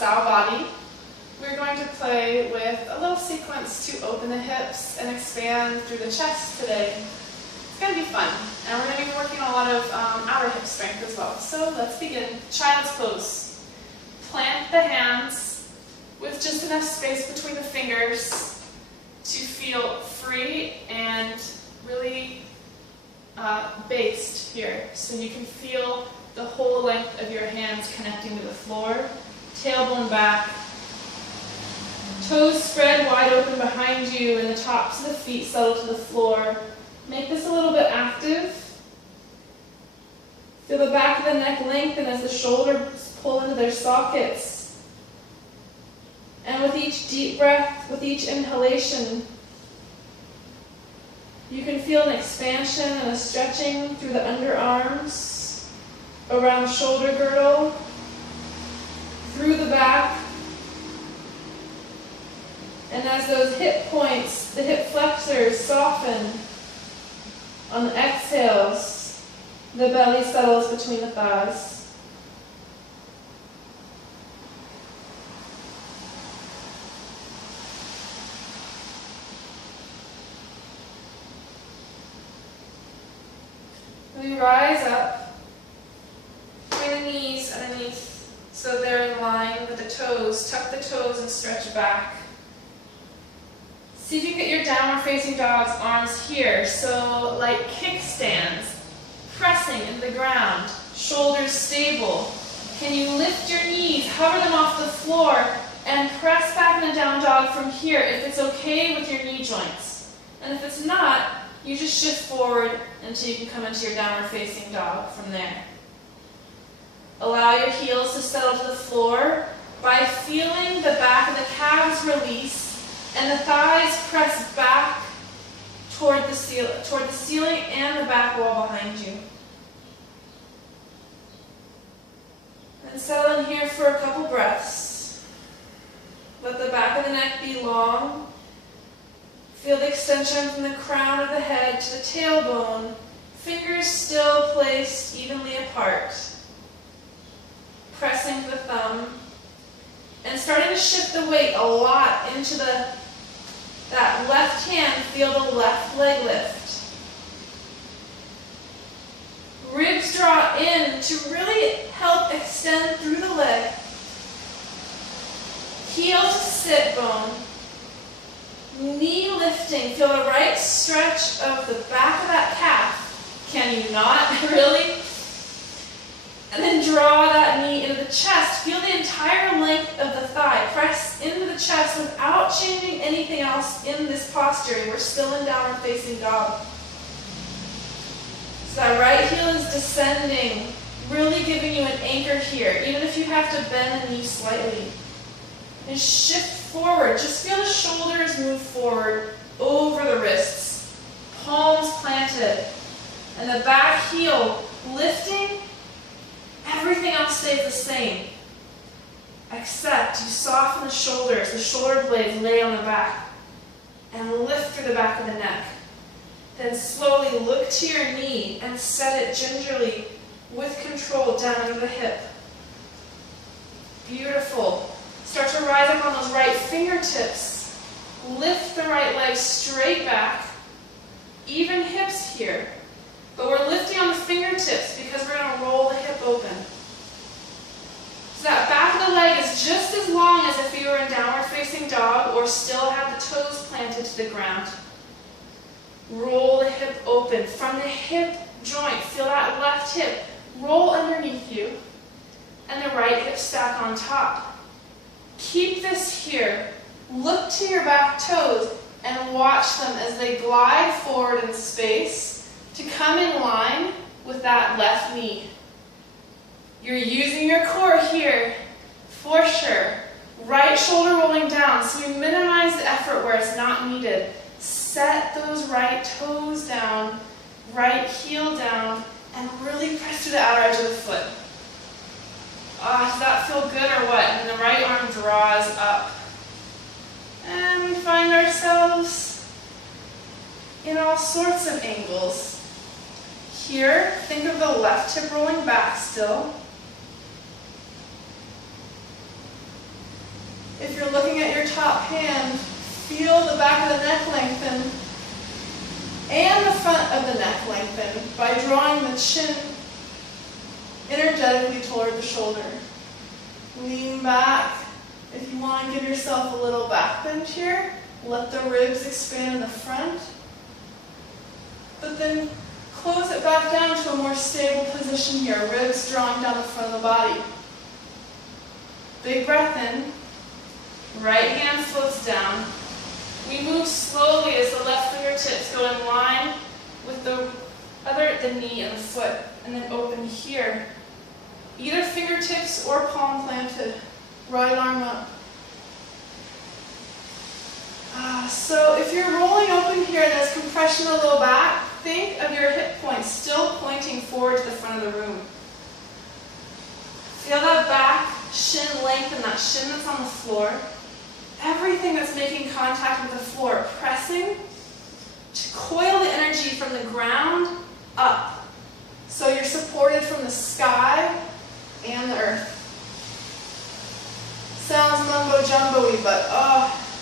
sow body, we're going to play with a little sequence to open the hips and expand through the chest today. It's going to be fun, and we're going to be working on a lot of outer hip strength as well. So let's begin. Child's pose. Plant the hands with just enough space between the fingers to feel free and really based here. So you can feel the whole length of your hands connecting to the floor. Tailbone back. Toes spread wide open behind you and the tops of the feet settle to the floor. Make this a little bit active. Feel the back of the neck lengthen as the shoulders pull into their sockets. And with each deep breath, with each inhalation, you can feel an expansion and a stretching through the underarms, around the shoulder girdle, through the back. And as those hip points, the hip flexors soften on the exhales, the belly settles between the thighs. We rise up, bring the knees underneath so they're in line with the toes. Tuck the toes and stretch back. See if you can get your downward facing dog's arms here. So like kickstands, pressing into the ground, shoulders stable. Can you lift your knees, hover them off the floor, and press back in a down dog from here if it's okay with your knee joints. And if it's not, you just shift forward until you can come into your downward facing dog from there. Allow your heels to settle to the floor by feeling the back of the calves release and the thighs press back toward the ceiling and the back wall behind you. And settle in here for a couple breaths. Let the back of the neck be long. Feel the extension from the crown of the head to the tailbone. Fingers still placed evenly apart. Pressing the thumb. And starting to shift the weight a lot into that left hand, feel the left leg lift. Ribs draw in to really help extend through the leg. Heel to sit bone. Knee lifting. Feel the right stretch of the back of that calf. Can you not? Really? And then draw that knee into the chest. Feel the entire length of the thigh. Press into the chest without changing anything else in this posture. We're still in downward facing dog. So that right heel is descending, really giving you an anchor here, even if you have to bend the knee slightly. And shift forward. Just feel the shoulders move forward over the wrists. Palms planted. And the back heel lifting. Everything else stays the same, except you soften the shoulders, the shoulder blades lay on the back, and lift through the back of the neck. Then slowly look to your knee and set it gingerly with control down under the hip. Beautiful. Start to rise up on those right fingertips. Lift the right leg straight back. Even hips here. But we're lifting on the fingertips because we're going to roll the hip open. So that back of the leg is just as long as if you were in downward facing dog or still have the toes planted to the ground. Roll the hip open. From the hip joint, feel that left hip roll underneath you and the right hip stack on top. Keep this here. Look to your back toes and watch them as they glide forward in space to come in line with that left knee. You're using your core here, for sure. Right shoulder rolling down, so we minimize the effort where it's not needed. Set those right toes down, right heel down, and really press through the outer edge of the foot. Does that feel good or what? And the right arm draws up. And we find ourselves in all sorts of angles. Here, think of the left hip rolling back still. If you're looking at your top hand, feel the back of the neck lengthen and the front of the neck lengthen by drawing the chin energetically toward the shoulder. Lean back. If you want to give yourself a little back bend here, let the ribs expand in the front, but then close it back down to a more stable position here, ribs drawing down the front of the body. Big breath in, right hand floats down. We move slowly as the left fingertips go in line with the knee and the foot, and then open here. Either fingertips or palm planted. Right arm up. So if you're rolling open here and there's compression in the low back, think of your hip points still pointing forward to the front of the room. Feel that back shin lengthen, that shin that's on the floor. Everything that's making contact with the floor, pressing to coil the energy from the ground up. So you're supported from the sky and the earth. Sounds mumbo jumbo-y, but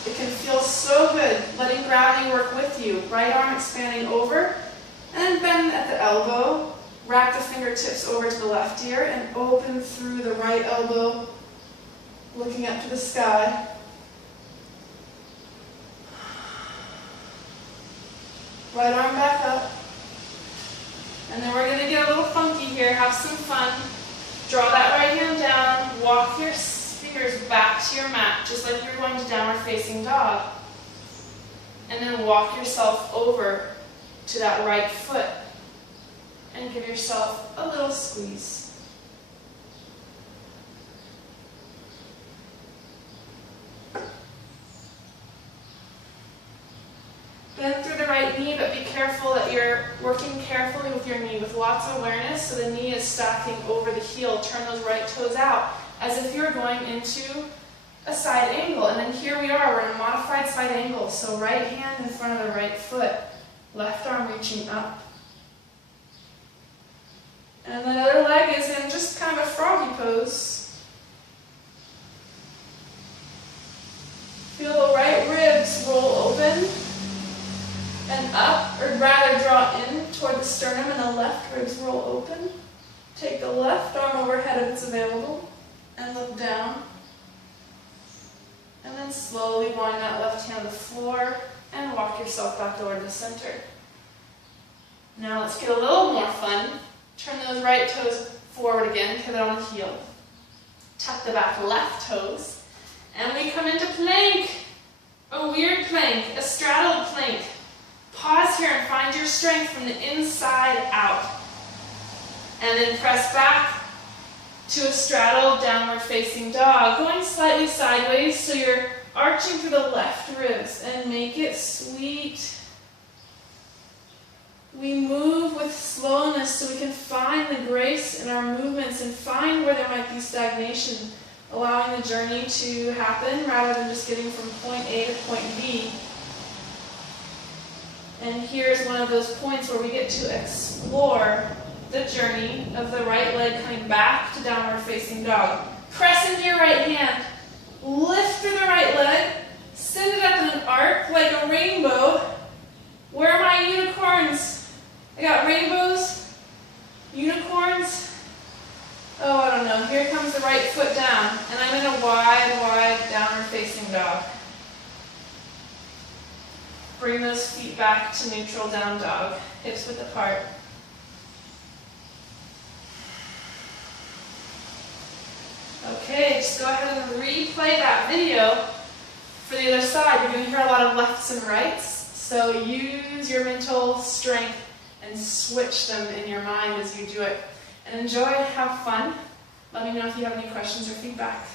it can feel so good letting gravity work with you. Right arm expanding over, and bend at the elbow. Wrap the fingertips over to the left ear and open through the right elbow, looking up to the sky. Right arm back up. And then we're going to get a little funky here, have some fun. Draw that right hand down, walk your fingers back to your mat, just like you're going to downward facing dog. And then walk yourself over to that right foot and give yourself a little squeeze. Bend through the right knee, but be careful that you're working carefully with your knee with lots of awareness so the knee is stacking over the heel. Turn those right toes out as if you're going into a side angle. And then here we are, we're in a modified side angle. So right hand in front of the right foot, left arm reaching up. And the other leg is in just kind of a froggy pose. Feel the right ribs roll open and up, or rather draw in toward the sternum, and the left ribs roll open. Take the left arm overhead if it's available, and look down. And then slowly wind that left hand to the floor, and walk yourself back over to the center. Now let's get a little more fun. Turn those right toes forward again, pivot on the heel. Tuck the back left toes, and we come into plank. A weird plank, a straddled plank. Pause here and find your strength from the inside out. And then press back to a straddled downward facing dog, going slightly sideways so you're arching through the left ribs, and make it sweet. We move with slowness so we can find the grace in our movements and find where there might be stagnation, allowing the journey to happen rather than just getting from point A to point B. And here's one of those points where we get to explore the journey of the right leg coming back to downward facing dog. Press into your right hand, lift through the right leg, send it up in an arc like a rainbow. Where are my unicorns? I got rainbows, unicorns. Oh, I don't know. Here comes the right foot down, and I'm in a wide downward facing dog. Bring those feet back to neutral down dog, hips width apart. Okay, just go ahead and replay that video for the other side. You're going to hear a lot of lefts and rights, so use your mental strength and switch them in your mind as you do it. And enjoy, have fun. Let me know if you have any questions or feedback.